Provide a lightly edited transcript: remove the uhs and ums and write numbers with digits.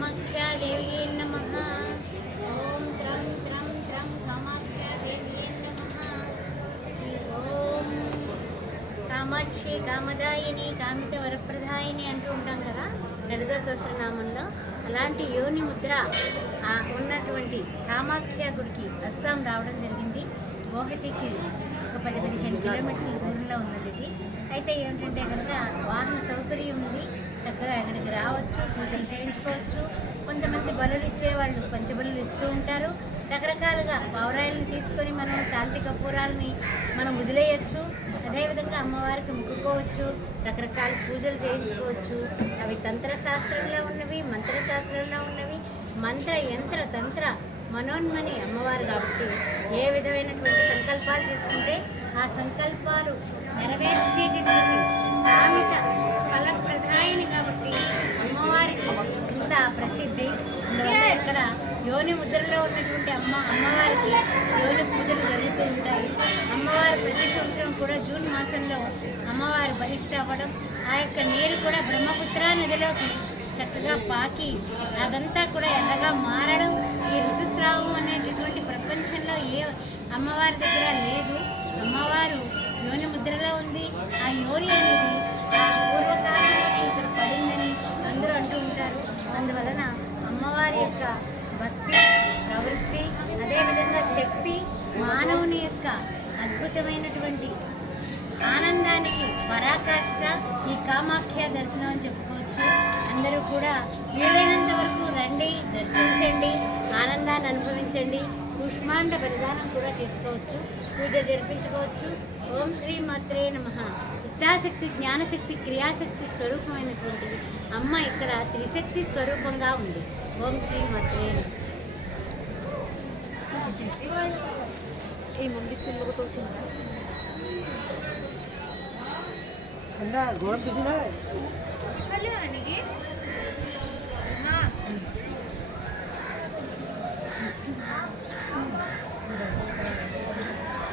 कामाख्यादेव्यै नमः। ॐ त्रं त्रं त्रं कामाख्यादेव्यै नमः। ॐ కామాక్షి కామదాయిని కామిత వరప్రదాయిని అంటూ ఉంటాం కదా లలితా సహస్రనామంలో. అలాంటి యోని ముద్ర ఉన్నటువంటి కామాఖ్య గుడికి అస్సాం రావడం జరిగింది. గౌహతికి ఒక 10-15 కిలోమీటర్ల దూరంలో ఉన్నది. అయితే ఏమిటంటే కనుక వాహన సౌకర్యం ఉంది, చక్కగా ఇక్కడికి రావచ్చు, పూజలు చేయించుకోవచ్చు. కొంతమంది బలులు ఇచ్చేవాళ్ళు పంచబలులు ఇస్తూ ఉంటారు. రకరకాలుగా పావురాయలను తీసుకొని మనం శాంతి కపూరాలని మనం వదిలేయచ్చు. అదేవిధంగా అమ్మవారికి మొక్కుకోవచ్చు, రకరకాల పూజలు చేయించుకోవచ్చు. అవి తంత్రశాస్త్రంలో ఉన్నవి, మంత్రశాస్త్రంలో ఉన్నవి. మంత్ర యంత్ర తంత్ర మనోన్మని అమ్మవారు కాబట్టి ఏ విధమైనటువంటి సంకల్పాలు తీసుకుంటే ఆ సంకల్పాలు నెరవేర్చేటటువంటి కామిత ఫలప్రదాయిని కాబట్టి అమ్మవారికి ఇంత ప్రసిద్ధి. అందువల్ల ఇక్కడ యోని ముద్రలో ఉన్నటువంటి అమ్మవారికి యోని పూజలు జరుగుతూ ఉంటాయి. అమ్మవారు ప్రతి సంవత్సరం కూడా జూన్ మాసంలో అమ్మవారు బహిష్ట అవ్వడం, ఆ యొక్క నీరు కూడా బ్రహ్మపుత్ర నదిలోకి చక్కగా పాకి అదంతా కూడా ఎర్రగా మారడం, ఈ ఋతుస్రావం అనేటటువంటి ప్రపంచంలో ఏ అమ్మవారి దగ్గర లేదు. అమ్మవారు యోని ముద్రలో ఉంది. ఆ యోని అనేది పూర్వకాలంలోనే ఇక్కడ పడిందని అందరూ అంటూ ఉంటారు. అందువలన అమ్మవారి యొక్క భక్తి ప్రవృత్తి, అదేవిధంగా శక్తి, మానవుని యొక్క అద్భుతమైనటువంటి ఆనందానికి పరాకాష్ట ఈ కామాఖ్య దర్శనం అని చెప్పుకోవచ్చు. అందరూ కూడా వీలైనంత వరకు రండి, దర్శించండి, ఆనందాన్ని అనుభవించండి. కుష్మాండ బలిదానం కూడా చేసుకోవచ్చు, పూజ జరిపించుకోవచ్చు. ఓం శ్రీ మాత్రే నమః. ఇచ్ఛాశక్తి, జ్ఞానశక్తి, క్రియాశక్తి స్వరూపమైనటువంటి అమ్మ ఇక్కడ త్రిశక్తి స్వరూపంగా ఉంది. ఓం శ్రీ మాత్రే గోడ